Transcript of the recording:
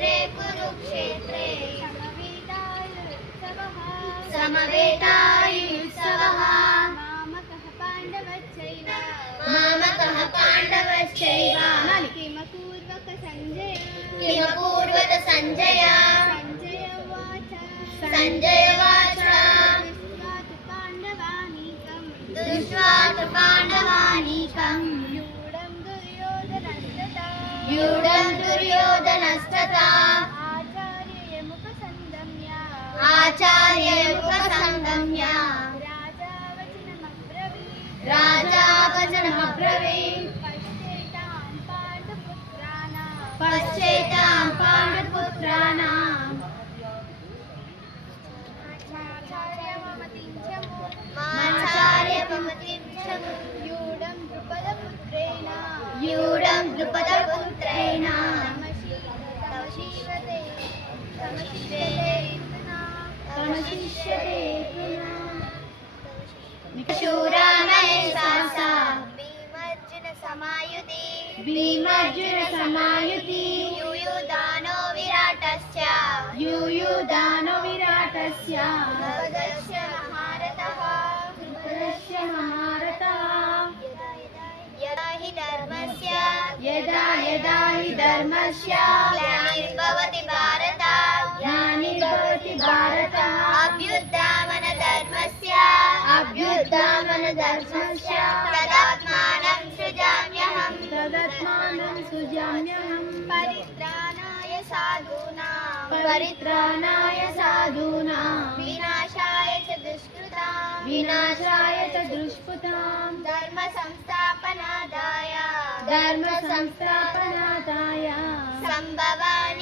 कुरुक्षेत्रे समवेतायुत्सवः मामकः पाण्डवश्चैव किमपूर्वत सञ्जय उवाच दृष्ट्वा तु पाण्डवानीकं व्यूढं दुर्योधनस्तथा आचार्यमुपसंगम्य राजा वचनमब्रवीत् पश्चैतां पाण्डुपुत्राणाम् यूढं द्रुपदपुत्रेण तमशिष्यते शूरामहेशासा भीमार्जुन समायुति यूयुदानो विराटस्य द्रुपदस्य महारथः यदा हि धर्मस्य ग्लानिर्भवति भारत अभ्युत्थानधर्मस्य तदात्मानं सृजाम्यहं परित्राणाय साधूनां विनाशाय च दुष्कृतां धर्म संस्थापनादाय संभवामि